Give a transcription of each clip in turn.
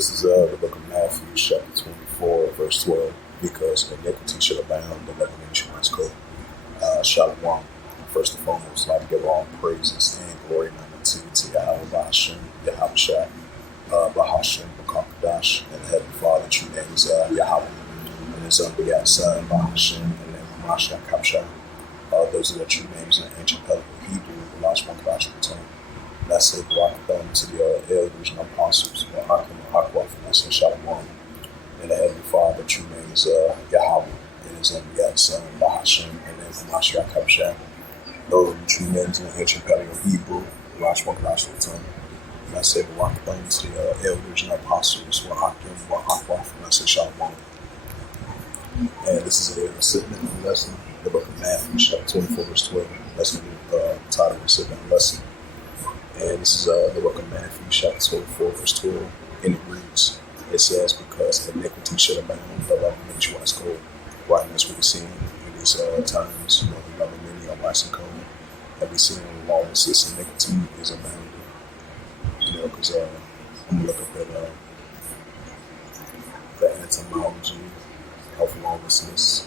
This is the book of Matthew, chapter 24, verse 12. Because iniquity shall abound, the love of nation must go. Shalom. First and foremost, I'd like to give all praises and glory and honor to Yahweh Bahashim, Yahweh Shai, Bahashim, Bakakadash, and the Heavenly Father, true name is Yahweh, and his unbegotten Son, Bahashim, and then Mashiach Kapshah. Those are the true names in ancient Pelican Hebrew, the last one Kadash return. And I say, Barak to the elders and apostles, Barak and Aquaf, and I say, Shalom. And the Heavenly Father, true name is Yahweh, and his unbegotten Son, Bahashim, and then Mashiach Kapshah. Those are the true names in ancient Pelican Hebrew, the last one Kadash return. And I say, Barak to the elders and apostles, Barak and Aquaf, and I say, Shalom. And this is a Sitdown lesson, the book of Matthew, chapter 24, verse 12. That's the title of the Sitdown lesson. And this is the book of Matthew, chapter 24, verse 12. And it reads, it says, because iniquity shall abound, the love of many shall wax cold. Right, and that's what we're seeing in these times. You know, the love of many are waxing cold. And we're seeing lawlessness, iniquity is abounding. You know, because I'm going to look up at the etymology of lawlessness.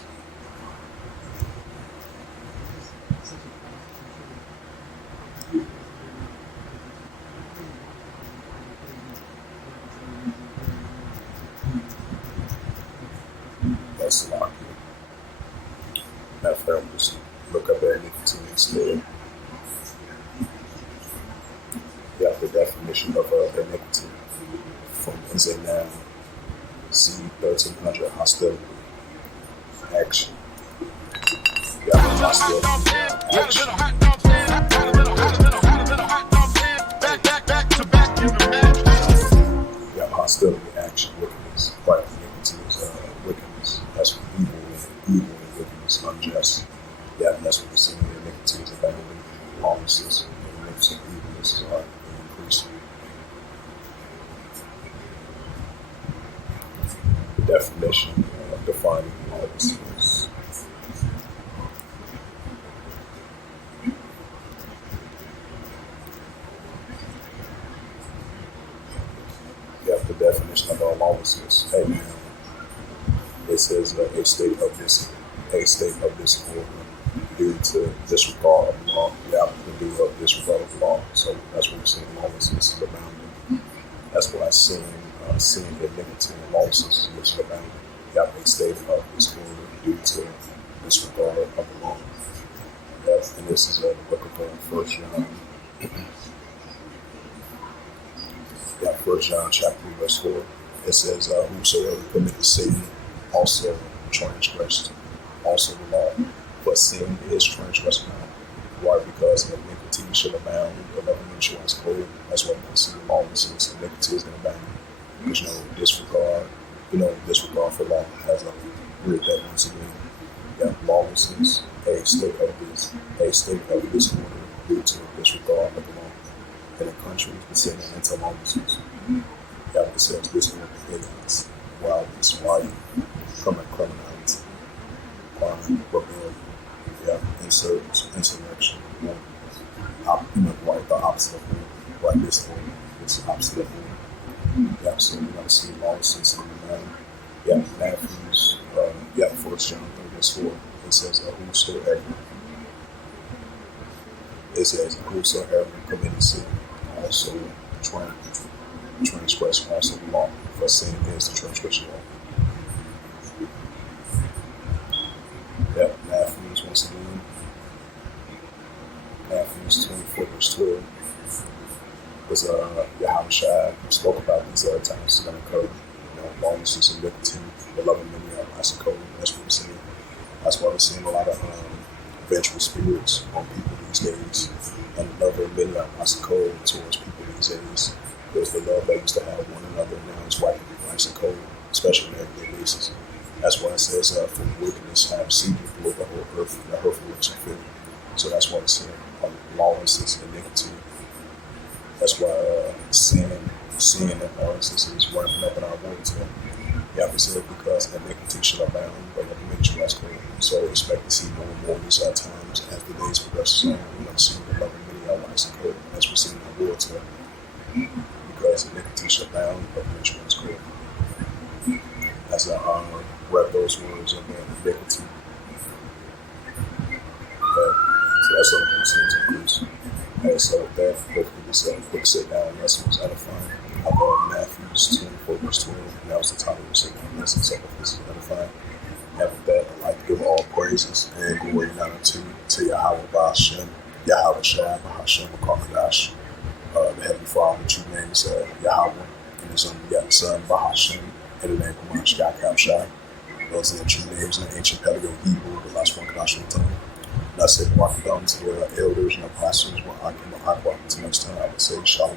That's a lot. I've heard just look up at iniquity instead. You have the definition of iniquity from is a noun, C 1300, hostility, action. You have hostility, action. You have hostility, action, wickedness. Right, iniquity is wickedness. That's what evil and wickedness, unjust. Yeah, and that's what we're seeing here. Iniquity is abounding, lawlessness, and evilness is increasing. The definition of defining lawlessness. You have the definition of lawlessness. Hey man, it says a state of disorder due to disregard of the law. Yeah, due to disregard of the law. So that's what we're seeing. Lawlessness is abounding. That's what I'm seeing. Seeing iniquity and lawlessness is abounding. You have a state of disorder due to disregard of the law. Yes, and this is the book of 1 John. Yeah, 1 John chapter 3, verse 4. It says, whosoever committed sin also transgressed also the law. But sin is transgressed now. Why? Because iniquity shall abound, the love of many shall wax cold. That's why we see lawlessness, iniquity is going to abound. Because disregard for law has a read that once again. You have lawlessness, a state of disorder due to disregard of the law. In the country, it's sitting into lawlessness. Yeah, it says disorder, ignorance, wildness, riot, criminality, crime, rebellion, insurrection, right, the opposite of war, right, disorder, it's the opposite of war. Yeah, so we're going to see lawlessness in the man. Yeah, Matthew's, 1 John 3, verse 4, it says, whosoever committed sin also transgress also the law, for sin is the transgression law. Yeah, Matthew's once again. Matthew's 24, verse 12. Because Yahweh Shai spoke about these times it's going to occur. You know, lawlessness and iniquity, the love of many are ice cold. That's what we're seeing. That's why we're seeing a lot of vengeful spirits on people these days. And the love of many are ice cold towards people these days. Because the love they used to have one another now is wiping ice and cold, especially on an everyday basis. That's why it says, from wickedness have seeded through the whole earth, and the hurtful works are filled. So that's why it's saying lawlessness and iniquity. That's why sin and lawlessness is ramping up in our world today. Yeah, we said because iniquity shall abound, but the many shall wax cold. So expect to see more and more in these times as the days progress on. We're going to see the love of many are wax cold as we see in our world today. because iniquity shall abound, but mention is good. As I read those words of iniquity, so that's what I'm going to say to increase. So with that, hopefully this quick sit down lesson was edifying. I love Matthew 24 verse 12, and that was the title of the sit down lesson. So if this is edifying, and with that, I'd like to give all praises and glory and honor to Yahweh Ba'ashem, Yahweh Shai, Ba'ashem, Makamash, the Heavenly Father, the true name is Yahweh, and his only begotten Son, Ba'ashem, and the name Kamash, Yahweh Shai. Those are the true names in the ancient Paleo Hebrew, the last one Kamash tongue. And I said, walking down to the elders and apostles, well, I can to next time, I would say, Shalom.